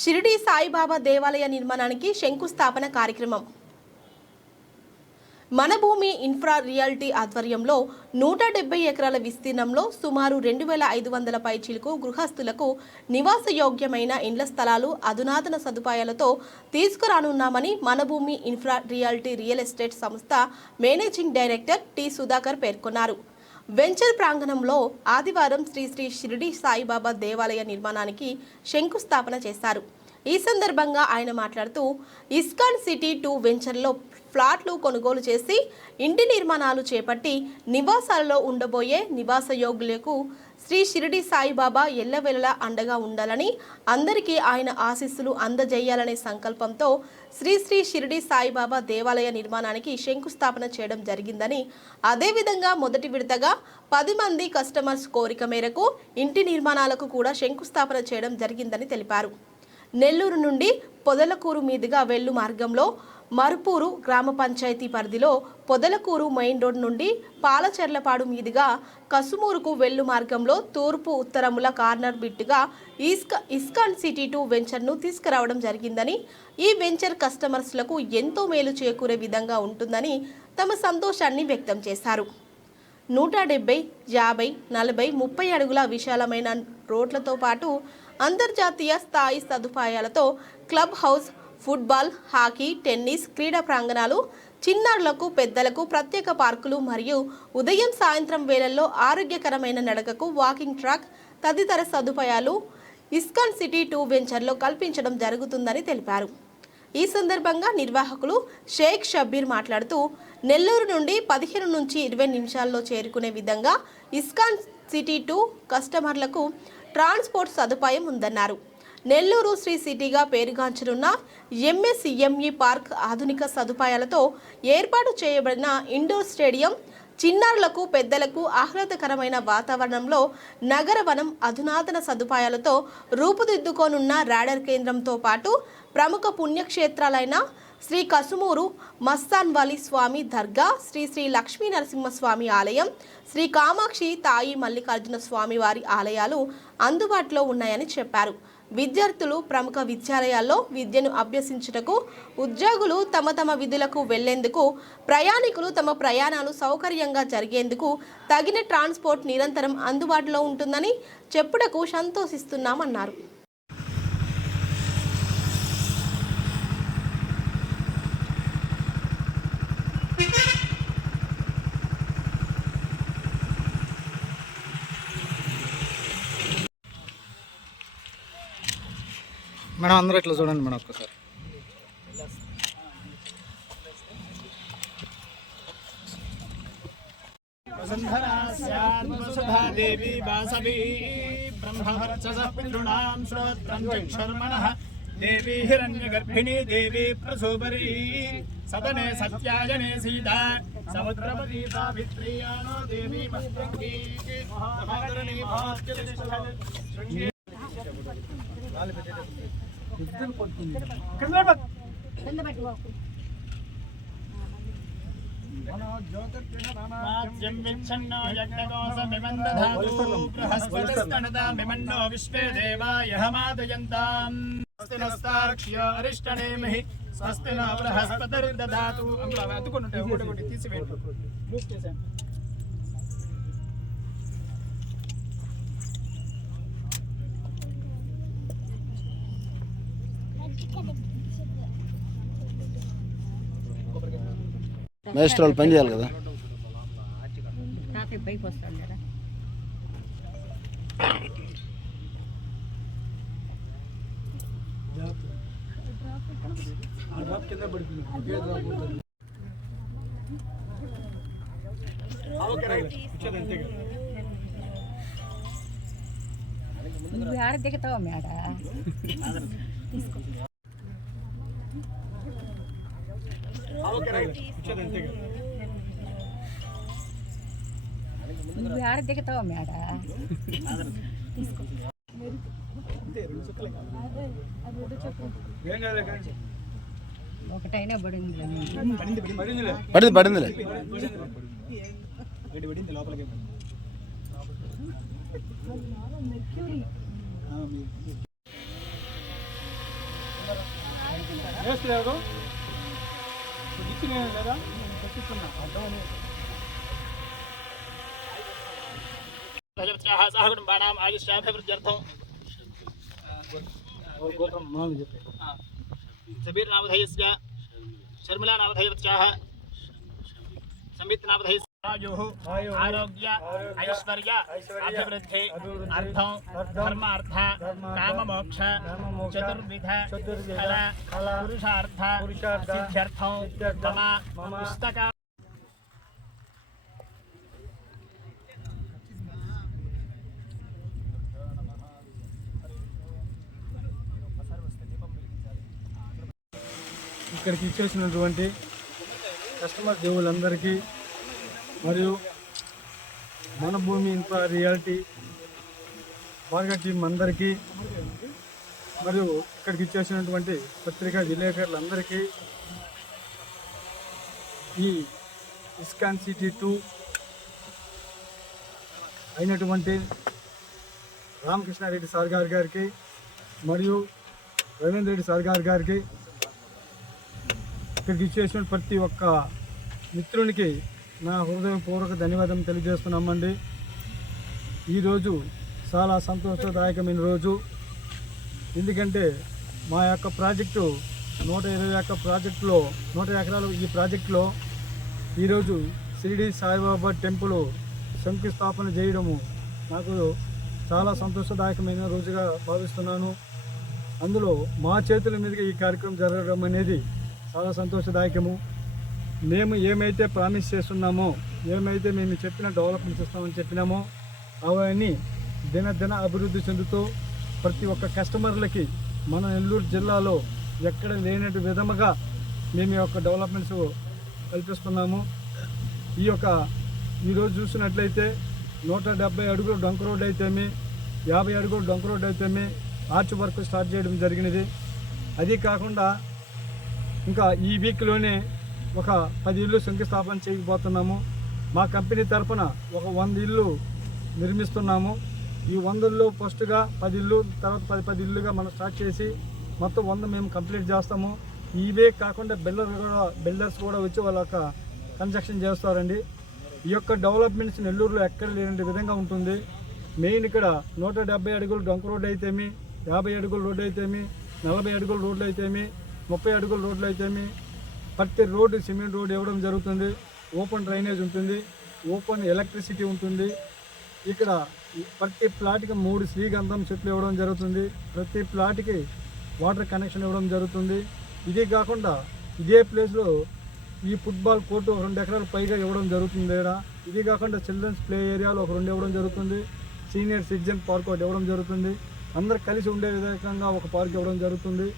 షిరిడి సాయిబాబా దేవాలయ నిర్మాణానికి శంకుస్థాపన కార్యక్రమం మన భూమి ఇన్ఫ్రా రియాలిటీ ఆధ్వర్యంలో 170 ఎకరాల విస్తీర్ణంలో సుమారు 2500 పైచిలకు గృహస్థులకు నివాసయోగ్యమైన ఇండ్ల స్థలాలు అధునాతన సదుపాయాలతో తీసుకురానున్నామని మన భూమి ఇన్ఫ్రా రియాలిటీ రియల్ ఎస్టేట్ సంస్థ మేనేజింగ్ డైరెక్టర్ టి సుధాకర్ పేర్కొన్నారు. వెంచర్ ప్రాంగణంలో ఆదివారం శ్రీ శ్రీ షిరిడి సాయిబాబా దేవాలయ నిర్మాణానికి శంకుస్థాపన చేశారు. ఈ సందర్భంగా ఆయన మాట్లాడుతూ ఇస్కాన్ సిటీ 2 వెంచర్లో ఫ్లాట్లు కొనుగోలు చేసి ఇంటి నిర్మాణాలు చేపట్టి నివాసాలలో ఉండబోయే నివాసయోగ్యులకు శ్రీ షిరిడి సాయిబాబా ఎల్లవెల్లలా అండగా ఉండాలని, అందరికీ ఆయన ఆశీస్సులు అందజేయాలనే సంకల్పంతో శ్రీ శ్రీ షిరిడి సాయిబాబా దేవాలయ నిర్మాణానికి శంకుస్థాపన చేయడం జరిగిందని, అదేవిధంగా మొదటి విడతగా 10 మంది కస్టమర్స్ కోరిక మేరకు ఇంటి నిర్మాణాలకు కూడా శంకుస్థాపన చేయడం జరిగిందని తెలిపారు. నెల్లూరు నుండి పొదలకూరు మీదుగా వెళ్ళు మార్గంలో మరుపూరు గ్రామ పంచాయతీ పరిధిలో పొదలకూరు మెయిన్ రోడ్ నుండి పాలచెర్లపాడు మీదుగా కసుమూరుకు వెళ్ళు మార్గంలో తూర్పు ఉత్తరముల కార్నర్ బిట్టుగా ఇస్కాన్ సిటీ 2 వెంచర్ను తీసుకురావడం జరిగిందని, ఈ వెంచర్ కస్టమర్స్లకు ఎంతో మేలు చేకూరే విధంగా ఉంటుందని తమ సంతోషాన్ని వ్యక్తం చేశారు. 170, 50, 40, 30 అడుగుల విశాలమైన రోడ్లతో పాటు అంతర్జాతీయ స్థాయి సదుపాయాలతో club house, football, hockey, tennis క్రీడా ప్రాంగణాలు, చిన్నారులకు పెద్దలకు ప్రత్యేక పార్కులు మరియు ఉదయం సాయంత్రం వేళల్లో ఆరోగ్యకరమైన నడకకు వాకింగ్ ట్రాక్ తదితర సదుపాయాలు ఇస్కాన్ సిటీ 2 వెంచర్లో కల్పించడం జరుగుతుందని తెలిపారు. ఈ సందర్భంగా నిర్వాహకులు షేక్ షబ్బీర్ మాట్లాడుతూ నెల్లూరు నుండి 15 నుంచి 20 నిమిషాల్లో చేరుకునే విధంగా ఇస్కాన్ సిటీ 2 కస్టమర్లకు ట్రాన్స్పోర్ట్ సదుపాయం ఉందన్నారు. నెల్లూరు శ్రీ సిటీగా పేరుగాంచనున్న ఎంఎస్ఎంఈ పార్క్ ఆధునిక సదుపాయాలతో ఏర్పాటు చేయబడిన ఇండోర్ స్టేడియం, చిన్నారులకు పెద్దలకు ఆహ్లాదకరమైన వాతావరణంలో నగరవనం, అధునాతన సదుపాయాలతో రూపుదిద్దుకోనున్న రాడర్ కేంద్రంతో పాటు ప్రముఖ పుణ్యక్షేత్రాలైన శ్రీ కసుమూరు మస్తాన్వాలి స్వామి దర్గా, శ్రీ శ్రీ లక్ష్మీ నరసింహస్వామి ఆలయం, శ్రీ కామాక్షి తాయి మల్లికార్జున స్వామి వారి ఆలయాలు అందుబాటులో ఉన్నాయని చెప్పారు. విద్యార్థులు ప్రముఖ విద్యాలయాల్లో విద్యను అభ్యసించుటకు, ఉద్యోగులు తమ తమ విధులకు వెళ్లేందుకు, ప్రయాణికులు తమ ప్రయాణాలు సౌకర్యంగా జరిగేందుకు తగిన ట్రాన్స్పోర్ట్ నిరంతరం అందుబాటులో ఉంటుందని చెప్పుటకు సంతోషిస్తున్నామన్నారు. మేడం అందరూ ఇట్లా చూడండి మేడం ఒక్కసారి. దేవి వాసవి బ్రహ్మవర్చసః పితॄణాం శ్రోత్రం చక్షుర్మనః దేవి హిరణ్యగర్భిణీ దేవి ప్రసూపరీ సదనే సత్యాయనే సీతా సముద్రపతి సావిత్రీ యానో దేవి మస్తంగీ మహాధరణీ భాస్కరి విశ్వే దేవాయహమాదయంతాం స్వస్తి నస్తారక్ష్య అరిష్టనేమిః స్వస్తి న బృహస్పతిర్దదాతు. అతుకుంటే ఒకటి తీసివేయండి. మూవ్ చేశాను. మేస్ట్రోలు పని చేయాలి కదా. నువ్వు ఆడ దిగుతావా మేడ తీసుకో. నువ్వు ఆడ దిగుతావా మేడ తీసుకో. ఒకటైనా పడింది పడిందిలే. లోపలికి వేస్ట్ లేదు ఇచ్చి నేను లేదా తెప్పిస్తున్నా అర్థమని సహకుటుంబానాం ఆయుష్యాభివృద్ధ్యర్థం सबीर नामधेयस्य शर्मिला नामधेयवत्याः संवित् नामधेयस्य आयुः आरोग्य ऐश्वर्य अभिवृद्धि अर्थं धर्मार्थ काममोक्ष चतुर्विध फल पुरुषार्थ सिद्ध्यर्थं मम पुस्तक ఇక్కడికి ఇచ్చేసినటువంటి కస్టమర్ దేవుళ్ళందరికీ మరియు మన భూమి ఇన్ఫ్రా రియాలిటీ బాగా టీం అందరికీ మరియు ఇక్కడికి ఇచ్చేసినటువంటి పత్రికా విలేకరులందరికీ ఈ ఇస్కాన్ సిటీ 2 అయినటువంటి రామకృష్ణారెడ్డి సార్ గారికి మరియు రవీంద్ర రెడ్డి సార్ గారికి ఇక్కడికి ఇచ్చేసిన ప్రతి ఒక్క మిత్రునికి నా హృదయపూర్వక ధన్యవాదం తెలియజేస్తున్నామండి. ఈరోజు చాలా సంతోషదాయకమైన రోజు. ఎందుకంటే మా యొక్క ప్రాజెక్టు 120 ప్రాజెక్టులో 100 ఎకరాలు ఈ ప్రాజెక్టులో ఈరోజు షిరిడి సాయిబాబా టెంపుల్ శంకుస్థాపన చేయడము నాకు చాలా సంతోషదాయకమైన రోజుగా భావిస్తున్నాను. అందులో మా చేతుల మీదుగా ఈ కార్యక్రమం జరగడం అనేది చాలా సంతోషదాయకము. మేము ఏమైతే ప్రామిస్ చేస్తున్నామో, ఏమైతే మేము చెప్పిన డెవలప్మెంట్స్ ఇస్తామని చెప్పినామో అవన్నీ దినదిన అభివృద్ధి చెందుతూ ప్రతి ఒక్క కస్టమర్లకి మన నెల్లూరు జిల్లాలో ఎక్కడ లేనట్టు విధముగా మేము ఈ యొక్క డెవలప్మెంట్స్ కల్పిస్తున్నాము. ఈరోజు చూసినట్లయితే 170 అడుగులు డొంక రోడ్ అయితేమి, 50 అడుగులు డొంక రోడ్ అయితేమి ఆర్చ్ వర్క్ స్టార్ట్ చేయడం జరిగినది. అది కాకుండా ఇంకా ఈ వీక్లోనే ఒక 10 ఇళ్ళు శంకుస్థాపన చేయకపోతున్నాము. మా కంపెనీ తరఫున ఒక 100 ఇళ్ళు నిర్మిస్తున్నాము. ఈ 100 ఇళ్ళు ఫస్ట్గా 10 ఇళ్ళు, తర్వాత 10 ఇళ్ళుగా మనం స్టార్ట్ చేసి మొత్తం 100 మేము కంప్లీట్ చేస్తాము. ఇవే కాకుండా బిల్డర్స్ కూడా వచ్చి వాళ్ళ యొక్క కన్స్ట్రక్షన్ చేస్తారండి. ఈ యొక్క డెవలప్మెంట్స్ నెల్లూరులో ఎక్కడ లేని విధంగా ఉంటుంది. మెయిన్ ఇక్కడ 170 అడుగులు డొంక రోడ్డు అయితేమి, 50 అడుగుల రోడ్డు అయితేమి, 40 అడుగుల రోడ్లు అయితేమి, 30 అడుగుల రోడ్లు అయితేమి ప్రతి రోడ్డు సిమెంట్ రోడ్డు ఇవ్వడం జరుగుతుంది. ఓపెన్ డ్రైనేజ్ ఉంటుంది, ఓపెన్ ఎలక్ట్రిసిటీ ఉంటుంది. ఇక్కడ ప్రతి ప్లాట్కి 3 శ్రీగంధం చెట్లు ఇవ్వడం జరుగుతుంది. ప్రతి ప్లాట్కి వాటర్ కనెక్షన్ ఇవ్వడం జరుగుతుంది. ఇదే కాకుండా ఇదే ప్లేస్లో ఈ ఫుట్బాల్ కోర్టు 2 ఎకరాలు పైగా ఇవ్వడం జరుగుతుంది. ఇది కాకుండా చిల్డ్రన్స్ ప్లే ఏరియాలో ఒక 2 ఇవ్వడం జరుగుతుంది. సీనియర్ సిటిజన్ పార్క్ ఒకటి ఇవ్వడం జరుగుతుంది. అందరు కలిసి ఉండే విధంగా ఒక పార్క్ ఇవ్వడం జరుగుతుంది.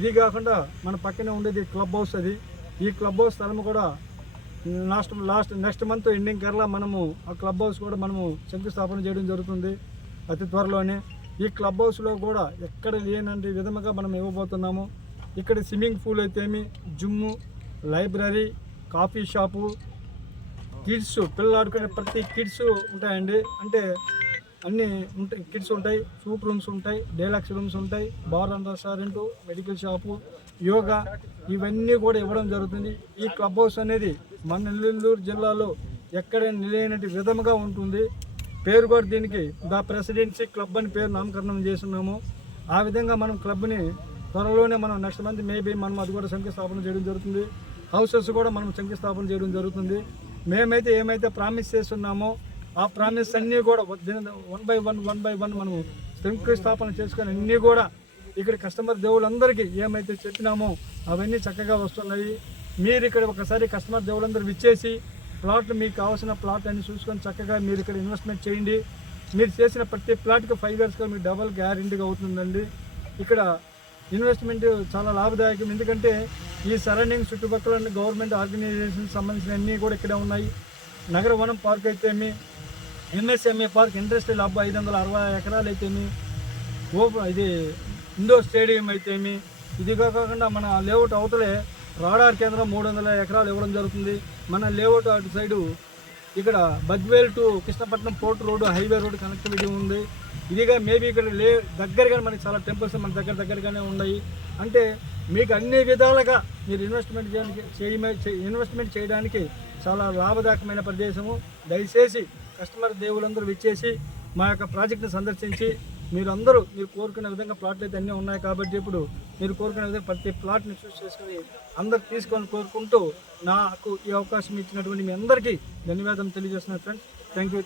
ఇది కాకుండా మన పక్కనే ఉండేది క్లబ్ హౌస్. అది ఈ క్లబ్ హౌస్ స్థలం కూడా నెక్స్ట్ మంత్ ఎండింగ్ కల్లా మనము ఆ క్లబ్ హౌస్ కూడా మనము శంకుస్థాపన చేయడం జరుగుతుంది అతి త్వరలోనే. ఈ క్లబ్ హౌస్లో కూడా ఎక్కడ లేనంటే విధముగా మనం ఇవ్వబోతున్నాము. ఇక్కడ స్విమ్మింగ్ పూల్ అయితేమి, gym, library, coffee shop, kids పిల్లలు ఆడుకునే ప్రతి కిడ్స్ ఉంటాయండి. అంటే అన్నీ ఉంటాయి, కిడ్స్ ఉంటాయి, సూప్ రూమ్స్ ఉంటాయి, డీలక్స్ రూమ్స్ ఉంటాయి, bar and restaurant, medical shop, yoga ఇవన్నీ కూడా ఇవ్వడం జరుగుతుంది. ఈ క్లబ్ హౌస్ అనేది మన నెల్లూరు జిల్లాలో ఎక్కడ నిలైనటి విధముగా ఉంటుంది. పేరు కూడా దీనికి ద ప్రెసిడెన్సీ క్లబ్ అని పేరు నామకరణం చేస్తున్నాము. ఆ విధంగా మనం క్లబ్ని త్వరలోనే మనం నెక్స్ట్ మంత్ మేబీ మనం అది కూడా శంకుస్థాపన చేయడం జరుగుతుంది. హౌసెస్ కూడా మనం శంకుస్థాపన చేయడం జరుగుతుంది. మేమైతే ఏమైతే ప్రామిస్ చేస్తున్నామో ఆ ప్రామిస్ అన్నీ కూడా 1 by 1 మనము శంకుస్థాపన చేసుకొని అన్నీ కూడా ఇక్కడ కస్టమర్ దేవుళ్ళందరికీ ఏమైతే చెప్పినామో అవన్నీ చక్కగా వస్తున్నాయి. మీరు ఇక్కడ ఒకసారి కస్టమర్ దేవుళ్ళందరూ ఇచ్చేసి ప్లాట్లు మీకు కావాల్సిన ప్లాట్ అన్ని చూసుకొని చక్కగా మీరు ఇక్కడ ఇన్వెస్ట్మెంట్ చేయండి. మీరు చేసిన ప్రతి ప్లాట్కి 5 yearsగా మీకు డబల్ గ్యారెంటీగా అవుతుందండి. ఇక్కడ ఇన్వెస్ట్మెంట్ చాలా లాభదాయకం. ఎందుకంటే ఈ సరౌండింగ్ చుట్టుపక్కల గవర్నమెంట్ ఆర్గనైజేషన్కి సంబంధించిన అన్నీ కూడా ఇక్కడే ఉన్నాయి. నగర వనం పార్క్ అయితేమి, ఎంఎస్ఎంఏ పార్క్, ఇండస్ట్రియల్ హబ్ 560 ఎకరాలు అయితేమి, ఇది ఇండోర్ స్టేడియం అయితేమి, ఇది కాకుండా మన లేఅవుట్ అవతలే రాడార్ కేంద్రం 300 ఎకరాలు ఇవ్వడం జరుగుతుంది. మన లేఅవుట్ అటు సైడు ఇక్కడ Badvel to Krishnapatnam port road, highway road connectivity ఉంది. ఇదిగా మేబీ ఇక్కడ దగ్గరగానే మనకి చాలా టెంపుల్స్ మన దగ్గరగానే ఉన్నాయి. అంటే మీకు అన్ని విధాలుగా మీరు ఇన్వెస్ట్మెంట్ చేయడానికి చాలా లాభదాయకమైన ప్రదేశము. దయచేసి కస్టమర్ దేవులందరూ విచ్చేసి మా యొక్క ప్రాజెక్ట్ని సందర్శించి మీరు కోరుకునే విధంగా ప్లాట్లు అయితే అన్నీ ఉన్నాయి కాబట్టి ఇప్పుడు మీరు కోరుకునే విధంగా ప్రతి ప్లాట్ని చూస్ చేసుకుని అందరు తీసుకొని కోరుకుంటూ నాకు ఈ అవకాశం ఇచ్చినటువంటి మీ అందరికీ ధన్యవాదాలు తెలియజేస్తున్నాను ఫ్రెండ్స్. Thank you.